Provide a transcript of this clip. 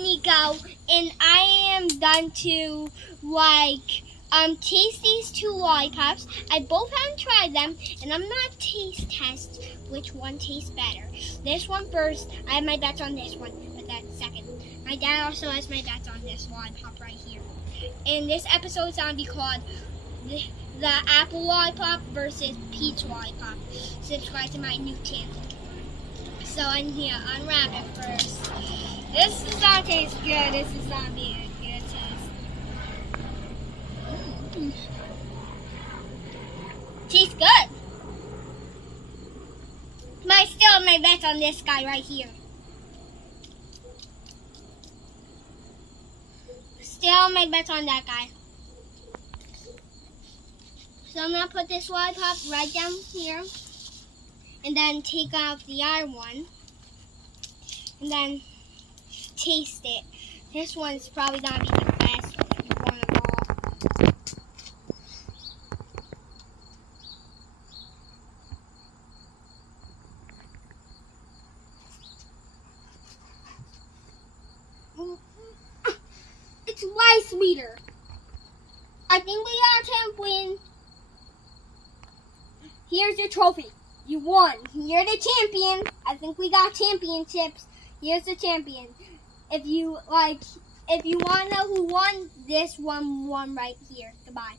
Nico, and I am done to taste these two lollipops. I both haven't tried them, and I'm not taste test which one tastes better. This one first. I have my bets on this one, but that's second. My dad also has my bets on this lollipop right here. And this episode is gonna be called the apple lollipop versus peach lollipop. Subscribe to my new channel. So I'm here, unwrap it first. This does not taste good. This is not be a good taste. Tastes good. But I still have my bets on this guy right here. Still my bets on that guy. So I'm gonna put this lollipop right down here, and then take out the other one, and then taste it. This one's probably gonna be the best one of all. It's way sweeter. I think we got a champion. Here's your trophy. You won. You're the champion. I think we got championships. Here's the champion. If you want to know who won, this one won right here. Goodbye.